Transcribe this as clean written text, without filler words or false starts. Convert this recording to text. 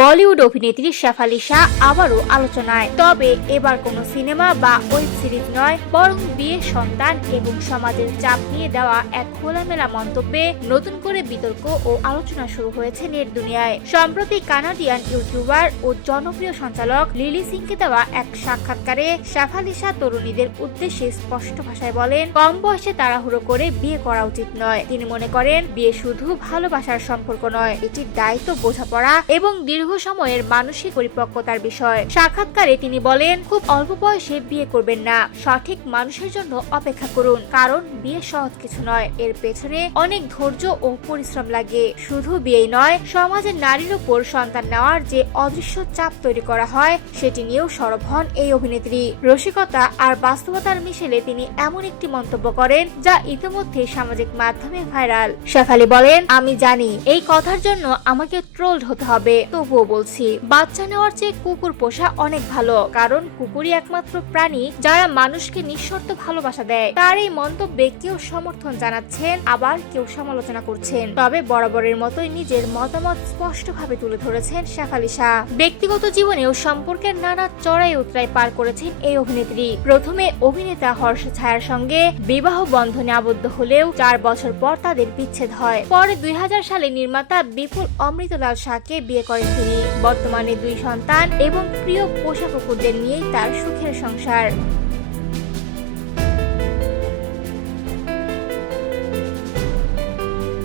বলিউড অভিনেত্রী শেফালি শাহ আবারও আলোচনায়। তবে এবার কোনো সিনেমা বা ওয়েব সিরিজ নয়, বরং বিয়ে, সন্তান এবং সমাজের চাপ নিয়ে দেওয়া এক খোলামেলা মন্তব্যে নতুন করে বিতর্ক ও আলোচনা শুরু হয়েছে নেট দুনিয়ায়। সম্প্রতি কানাডিয়ান ইউটিউবার ও জনপ্রিয় সঞ্চালক লিলি সিংকে দেওয়া এক সাক্ষাৎকারে শেফালি শাহ তরুণীদের উদ্দেশ্যে স্পষ্ট ভাষায় বলেন, কম বয়সে তাড়াহুড়ো করে বিয়ে করা উচিত নয়। তিনি মনে করেন, বিয়ে শুধু ভালোবাসার সম্পর্ক নয়, এটি দায়িত্ব, বোঝাপড়া এবং দীর্ঘ সময়ের মানসিক পরিপক্কতার বিষয়। সাক্ষাৎকারে তিনি বলেন, খুব অল্প বয়সে বিয়ে করবেন না, সঠিক মানুষের জন্য অপেক্ষা করুন, কারণ বিয়ে সহজ কিছু নয়, এর পেছনে অনেক ধৈর্য ও পরিশ্রম লাগে। শুধু বিয়েই নয়, সমাজের নারীর উপর সন্তান নেওয়ার যে অদৃশ্য চাপ তৈরি করা হয় সেটি নিয়েও সরব হন এই অভিনেত্রী। রসিকতা আর বাস্তবতার মিশেলে তিনি এমন একটি মন্তব্য করেন যা ইতিমধ্যে সামাজিক মাধ্যমে ভাইরাল। শেফালি বলেন, আমি জানি এই কথার জন্য আমাকে ট্রোলড হতে হবে, তবুও বলছি, বাচ্চা নেওয়ার চেয়ে কুকুর পোষা অনেক ভালো, কারণ কুকুরই একমাত্র প্রাণী যারা মানুষকে নিঃশর্ত ভালোবাসা দেয়। তার এই মন্তব্যে কেউ সমর্থন জানাচ্ছেন, আবার কেউ সমালোচনা করছেন। তবে বরাবরের মতোই নিজের মতামত স্পষ্টভাবে তুলে ধরেছেন শেফালি শাহ। ব্যক্তিগত জীবনেও সম্পর্কের নানা চড়াই উতরাই পার করেছেন এই অভিনেত্রী। প্রথমে অভিনেতা হর্ষ ছায়ার সঙ্গে বিবাহ বন্ধনে আবদ্ধ হলেও 4 বছর পর তাদের বিচ্ছেদ হয়। পরে 2000 সালে নির্মাতা বিপুল অমৃতলাল শাহকে বিয়ে করেন তিনি। বর্তমানে 2 সন্তান এবং প্রিয় পোষা কুকুরদের নিয়েই তার সুখের সংসার।